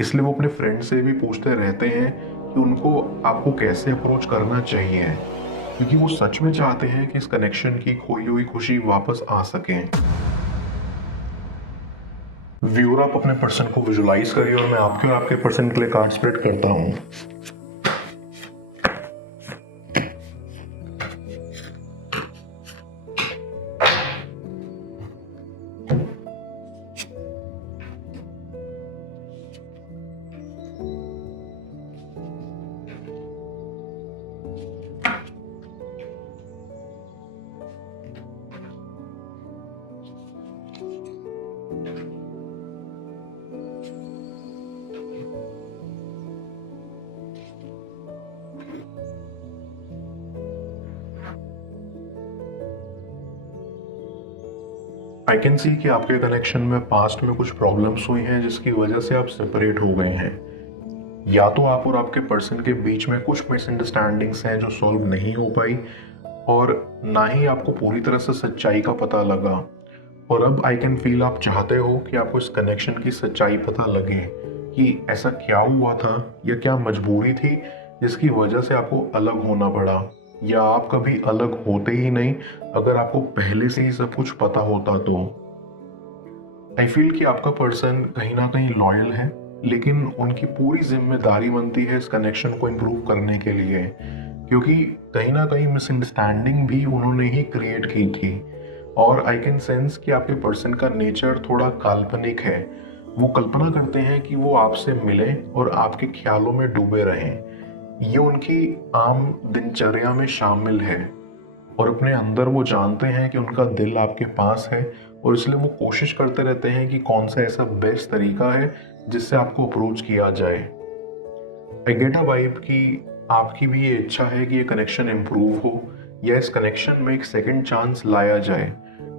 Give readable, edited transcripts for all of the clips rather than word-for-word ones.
इसलिए वो अपने फ्रेंड से भी पूछते रहते हैं कि उनको आपको कैसे अप्रोच करना चाहिए, क्योंकि वो सच में चाहते हैं कि इस कनेक्शन की खोई हुई खुशी वापस आ सके। व्यूअर, आप अपने पर्सन को विजुलाइज करिए और मैं आपके और आपके पर्सन के लिए कार्ड स्प्रेड करता हूँ। आई कैन सी कि आपके कनेक्शन में पास्ट में कुछ प्रॉब्लम्स हुई हैं जिसकी वजह से आप सेपरेट हो गए हैं। या तो आप और आपके पर्सन के बीच में कुछ मिसअंडरस्टैंडिंग्स हैं जो सॉल्व नहीं हो पाई, और ना ही आपको पूरी तरह से सच्चाई का पता लगा। और अब आई कैन फील आप चाहते हो कि आपको इस कनेक्शन की सच्चाई पता लगे कि ऐसा क्या हुआ था या क्या मजबूरी थी जिसकी वजह से आपको अलग होना पड़ा, या आप कभी अलग होते ही नहीं अगर आपको पहले से ही सब कुछ पता होता तो। आई फील कि आपका पर्सन कहीं ना कहीं लॉयल है, लेकिन उनकी पूरी जिम्मेदारी बनती है इस कनेक्शन को इम्प्रूव करने के लिए, क्योंकि कहीं ना कहीं मिसअंडरस्टैंडिंग भी उन्होंने ही क्रिएट की थी। और आई कैन सेंस कि आपके पर्सन का नेचर थोड़ा काल्पनिक है। वो कल्पना करते हैं कि वो आपसे मिले और आपके ख्यालों में डूबे रहें। ये उनकी आम दिनचर्या में शामिल है, और अपने अंदर वो जानते हैं कि उनका दिल आपके पास है, और इसलिए वो कोशिश करते रहते हैं कि कौन सा ऐसा बेस्ट तरीका है जिससे आपको अप्रोच किया जाए। आई गेट अ वाइब कि आपकी भी ये इच्छा है कि ये कनेक्शन इम्प्रूव हो या इस कनेक्शन में एक सेकंड चांस लाया जाए।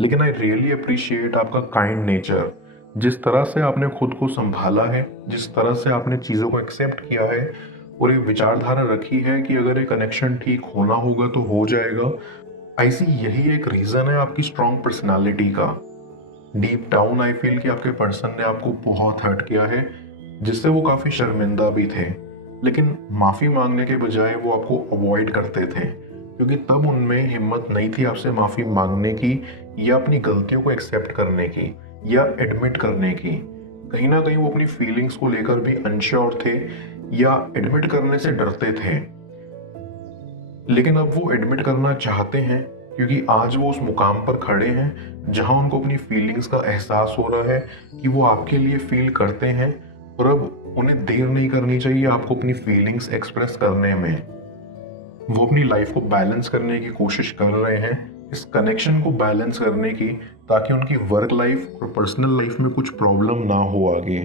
लेकिन आई रियली अप्रिशिएट आपका काइंड नेचर, जिस तरह से आपने खुद को संभाला है, जिस तरह से आपने चीज़ों को एक्सेप्ट किया है और ये विचारधारा रखी है कि अगर ये कनेक्शन ठीक होना होगा तो हो जाएगा। आई सी यही एक रीज़न है आपकी स्ट्रॉन्ग पर्सनालिटी का। डीप डाउन आई फील कि आपके पर्सन ने आपको बहुत हर्ट किया है, जिससे वो काफ़ी शर्मिंदा भी थे। लेकिन माफ़ी मांगने के बजाय वो आपको अवॉइड करते थे, क्योंकि तब उनमें हिम्मत नहीं थी आपसे माफ़ी मांगने की, या अपनी गलतियों को एक्सेप्ट करने की, या एडमिट करने की। कहीं ना कहीं वो अपनी फीलिंग्स को लेकर भी अनश्योर थे, या एडमिट करने से डरते थे। लेकिन अब वो एडमिट करना चाहते हैं, क्योंकि आज वो उस मुकाम पर खड़े हैं जहां उनको अपनी फीलिंग्स का एहसास हो रहा है कि वो आपके लिए फील करते हैं, और अब उन्हें देर नहीं करनी चाहिए आपको अपनी फीलिंग्स एक्सप्रेस करने में। वो अपनी लाइफ को बैलेंस करने की कोशिश कर रहे हैं, इस कनेक्शन को बैलेंस करने की, ताकि उनकी वर्क लाइफ और पर्सनल लाइफ में कुछ प्रॉब्लम ना हो आगे।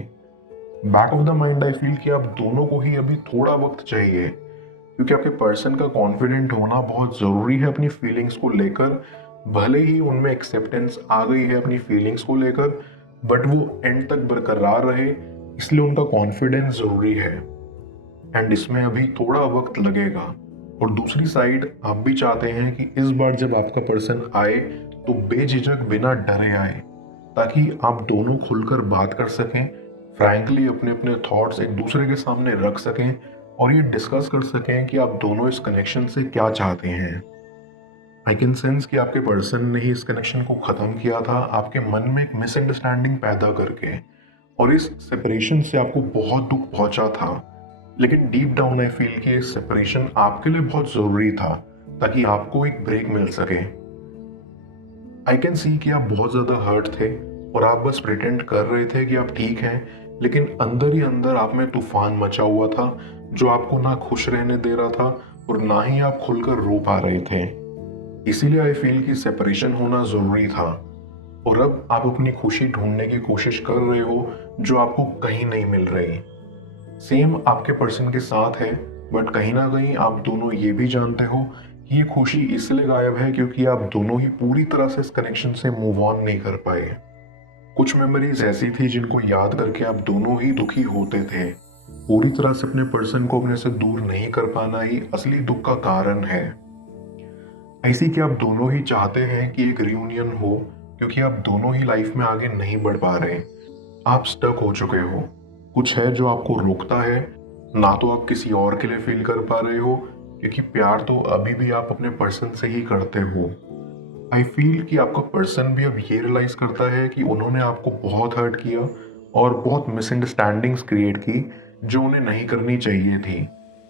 Back of the mind I feel कि आप दोनों को ही अभी थोड़ा वक्त चाहिए, क्योंकि आपके पर्सन का कॉन्फिडेंट होना बहुत ज़रूरी है अपनी फीलिंग्स को लेकर। भले ही उनमें एक्सेप्टेंस आ गई है अपनी फीलिंग्स को लेकर, बट वो एंड तक बरकरार रहे, इसलिए उनका कॉन्फिडेंस ज़रूरी है, एंड इसमें अभी थोड़ा वक्त लगेगा। और दूसरी साइड आप भी चाहते हैं कि इस बार जब आपका पर्सन आए तो बेझिझक बिना डरे आए, ताकि आप दोनों खुलकर बात कर सकें, फ्रैंकली अपने अपने थॉट्स एक दूसरे के सामने रख सकें, और ये डिस्कस कर सकें कि आप दोनों इस कनेक्शन से क्या चाहते हैं। आई कैन सेंस कि आपके पर्सन ने ही इस कनेक्शन को ख़त्म किया था आपके मन में एक मिसअंडरस्टैंडिंग पैदा करके, और इस सेपरेशन से आपको बहुत दुख पहुंचा था। लेकिन डीप डाउन आई फील कि इस सेपरेशन आपके लिए बहुत ज़रूरी था, ताकि आपको एक ब्रेक मिल सके। आई कैन सी कि आप बहुत ज़्यादा हर्ट थे, और आप बस प्रिटेंड कर रहे थे कि आप ठीक हैं, लेकिन अंदर ही अंदर आप में तूफान मचा हुआ था, जो आपको ना खुश रहने दे रहा था और ना ही आप खुलकर रो पा रहे थे। इसीलिए आई फील कि सेपरेशन होना ज़रूरी था, और अब आप अपनी खुशी ढूंढने की कोशिश कर रहे हो जो आपको कहीं नहीं मिल रही। सेम आपके पर्सन के साथ है, बट कहीं ना कहीं आप दोनों ये भी जानते हो कि ये खुशी इसलिए गायब है क्योंकि आप दोनों ही पूरी तरह से इस कनेक्शन से मूव ऑन नहीं कर पाए। कुछ मेमोरीज ऐसी थी जिनको याद करके आप दोनों ही दुखी होते थे। पूरी तरह से अपने पर्सन को अपने से दूर नहीं कर पाना ही असली दुख का कारण है। ऐसी कि आप दोनों ही चाहते हैं कि एक रियूनियन हो, क्योंकि आप दोनों ही लाइफ में आगे नहीं बढ़ पा रहे, आप स्टक हो चुके हो। कुछ है जो आपको रोकता है, ना तो आप किसी और के लिए फील कर पा रहे हो, क्योंकि प्यार तो अभी भी आप अपने पर्सन से ही करते हो। आई फील कि आपका पर्सन भी अब ये रियलाइज करता है कि उन्होंने आपको बहुत हर्ट किया और बहुत मिसअंडरस्टैंडिंग्स क्रिएट की जो उन्हें नहीं करनी चाहिए थी,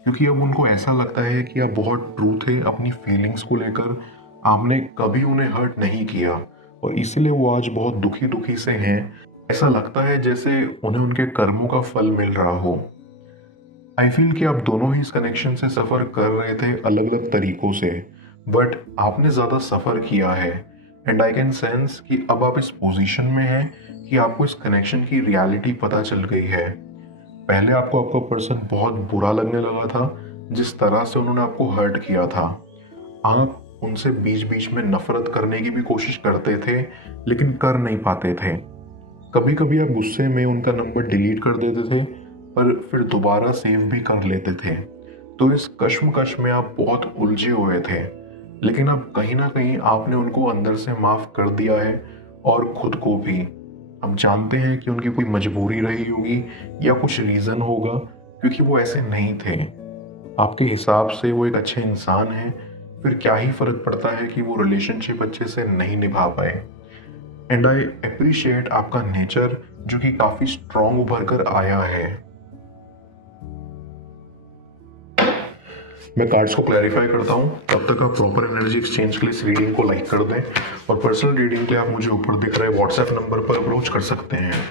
क्योंकि अब उनको ऐसा लगता है कि आप बहुत ट्रू थे अपनी फीलिंग्स को लेकर, आपने कभी उन्हें हर्ट नहीं किया और इसलिए वो आज बहुत दुखी दुखी से हैं। ऐसा लगता है जैसे उन्हें उनके कर्मों का फल मिल रहा हो। आई फील कि आप दोनों ही इस कनेक्शन से सफ़र कर रहे थे अलग अलग तरीकों से, बट आपने ज़्यादा सफ़र किया है एंड आई कैन सेंस कि अब आप इस पोजीशन में हैं कि आपको इस कनेक्शन की रियलिटी पता चल गई है। पहले आपको आपका पर्सन बहुत बुरा लगने लगा था, जिस तरह से उन्होंने आपको हर्ट किया था। आप उनसे बीच बीच में नफरत करने की भी कोशिश करते थे, लेकिन कर नहीं पाते थे। कभी कभी आप गुस्से में उनका नंबर डिलीट कर देते थे, पर फिर दोबारा सेव भी कर लेते थे। तो इस कश्मकश में आप बहुत उलझे हुए थे, लेकिन अब कहीं ना कहीं आपने उनको अंदर से माफ कर दिया है और खुद को भी। अब जानते हैं कि उनकी कोई मजबूरी रही होगी या कुछ रीज़न होगा, क्योंकि वो ऐसे नहीं थे। आपके हिसाब से वो एक अच्छे इंसान हैं, फिर क्या ही फर्क पड़ता है कि वो रिलेशनशिप अच्छे से नहीं निभा पाए। एंड आई अप्रिशिएट आपका नेचर जो कि काफी स्ट्रांग उभर कर आया है। मैं कार्ड्स को क्लैरिफाई करता हूँ, तब तक आप प्रॉपर एनर्जी एक्सचेंज के लिए इस रीडिंग को लाइक कर दें और पर्सनल रीडिंग के लिए आप मुझे ऊपर दिख रहे व्हाट्सएप नंबर पर अप्रोच कर सकते हैं।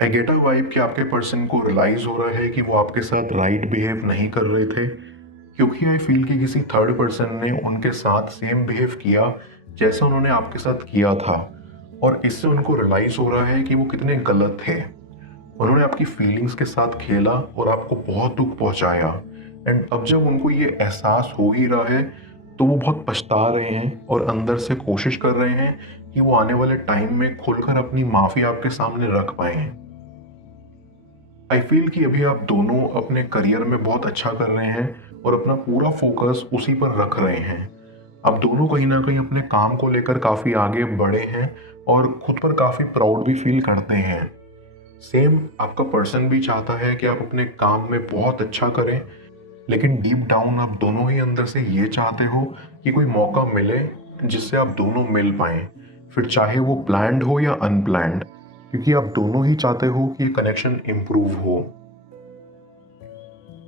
आई गेट अ वाइब कि आपके पर्सन को रियलाइज हो रहा है कि वो आपके साथ राइट बिहेव नहीं कर रहे थे, क्योंकि आई फील कि किसी थर्ड पर्सन ने उनके साथ सेम बिहेव किया जैसा उन्होंने आपके साथ किया था, और इससे उनको रियलाइज हो रहा है कि वो कितने गलत थे। उन्होंने आपकी फीलिंग्स के साथ खेला और आपको बहुत दुख पहुंचाया, एंड अब जब उनको ये एहसास हो ही रहा है तो वो बहुत पछता रहे हैं और अंदर से कोशिश कर रहे हैं कि वो आने वाले टाइम में खुलकर अपनी माफ़ी आपके सामने रख पाएं। आई फील कि अभी आप दोनों अपने करियर में बहुत अच्छा कर रहे हैं और अपना पूरा फोकस उसी पर रख रहे हैं। आप दोनों कहीं ना कहीं अपने काम को लेकर काफ़ी आगे बढ़े हैं और खुद पर काफ़ी प्राउड भी फील करते हैं। सेम आपका पर्सन भी चाहता है कि आप अपने काम में बहुत अच्छा करें, लेकिन डीप डाउन आप दोनों ही अंदर से ये चाहते हो कि कोई मौका मिले जिससे आप दोनों मिल पाएं, फिर चाहे वो प्लान्ड हो या अनप्लान्ड, क्योंकि आप दोनों ही चाहते हो कि कनेक्शन इम्प्रूव हो।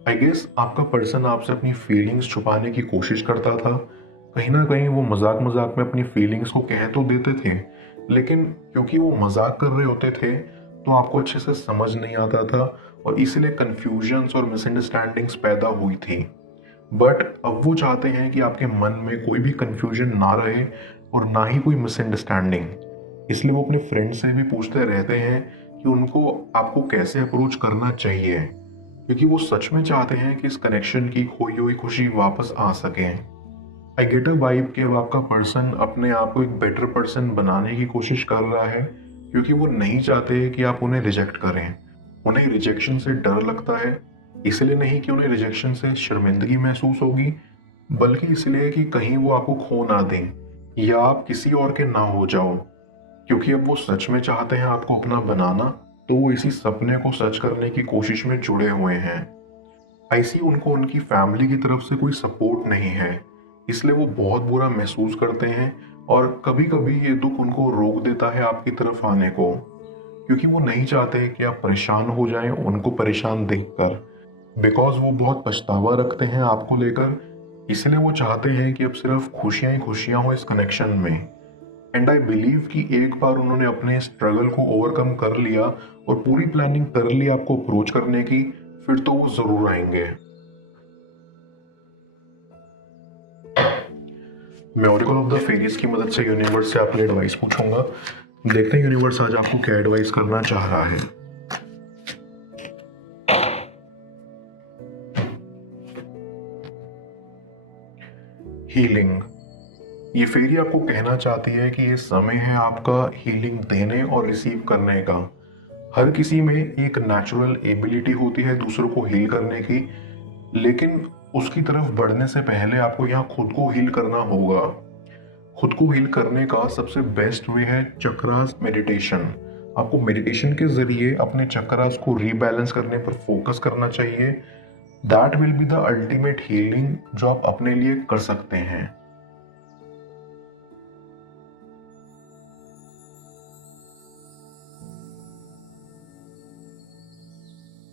आई गेस आपका पर्सन आपसे अपनी फीलिंग्स छुपाने की कोशिश करता था। कहीं ना कहीं वो मजाक मजाक में अपनी फीलिंग्स को कह तो देते थे, लेकिन क्योंकि वो मजाक कर रहे होते थे तो आपको अच्छे से समझ नहीं आता था और इसलिए कन्फ्यूजन्स और मिसअंडरस्टैंडिंग्स पैदा हुई थी। बट अब वो चाहते हैं कि आपके मन में कोई भी कन्फ्यूजन ना रहे और ना ही कोई मिसअंडरस्टैंडिंग, इसलिए वो अपने फ्रेंड से भी पूछते रहते हैं कि उनको आपको कैसे अप्रोच करना चाहिए, क्योंकि वो सच में चाहते हैं कि इस कनेक्शन की खोई हुई खुशी वापस आ सके। आई गेट अ वाइब कि अब आपका पर्सन अपने आप को एक बेटर पर्सन बनाने की कोशिश कर रहा है, क्योंकि वो नहीं चाहते कि आप उन्हें रिजेक्ट करें। उन्हें रिजेक्शन से डर लगता है, इसलिए नहीं कि उन्हें रिजेक्शन से शर्मिंदगी महसूस होगी, बल्कि इसलिए कि कहीं वो आपको खो ना दें या आप किसी और के ना हो जाओ। क्योंकि अब वो सच में चाहते हैं आपको अपना बनाना, तो वो इसी सपने को सच करने की कोशिश में जुड़े हुए हैं। ऐसी उनको उनकी फैमिली की तरफ से कोई सपोर्ट नहीं है, इसलिए वो बहुत बुरा महसूस करते हैं और कभी कभी ये दुख उनको रोक देता है आपकी तरफ आने को, क्योंकि वो नहीं चाहते कि आप परेशान हो जाएं उनको परेशान देखकर, बिकॉज वो बहुत पछतावा रखते हैं आपको लेकर। इसलिए वो चाहते हैं कि अब सिर्फ खुशियां ही खुशियां हो इस कनेक्शन में। एंड आई बिलीव कि एक बार उन्होंने अपने स्ट्रगल को ओवरकम कर लिया और पूरी प्लानिंग कर ली आपको अप्रोच करने की, फिर तो वो जरूर आएंगे। मैं ओरेकल ऑफ द फेरीज की मदद से यूनिवर्स से आपके एडवाइस पूछूंगा। देखते हैं यूनिवर्स आज आपको क्या एडवाइस करना चाह रहा है। हीलिंग। ये फेरी आपको कहना चाहती है कि ये समय है आपका हीलिंग देने और रिसीव करने का। हर किसी में एक नेचुरल एबिलिटी होती है दूसरों को हील करने की, लेकिन उसकी तरफ बढ़ने से पहले आपको यहाँ खुद को हील करना होगा। खुद को हील करने का सबसे बेस्ट वे है चक्रास मेडिटेशन। आपको मेडिटेशन के जरिए अपने चक्रास को रीबैलेंस करने पर फोकस करना चाहिए। That will be the ultimate healing जो आप अपने लिए कर सकते हैं।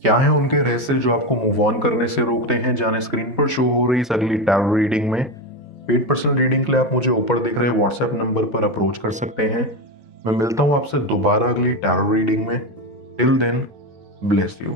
क्या है उनके रहस्य जो आपको मूव ऑन करने से रोकते हैं, जाने स्क्रीन पर शो हो रही इस अगली टैरो रीडिंग में। पेड पर्सनल रीडिंग के लिए आप मुझे ऊपर दिख रहे व्हाट्सएप नंबर पर अप्रोच कर सकते हैं। मैं मिलता हूं आपसे दोबारा अगली टैरो रीडिंग में। Till then, bless you.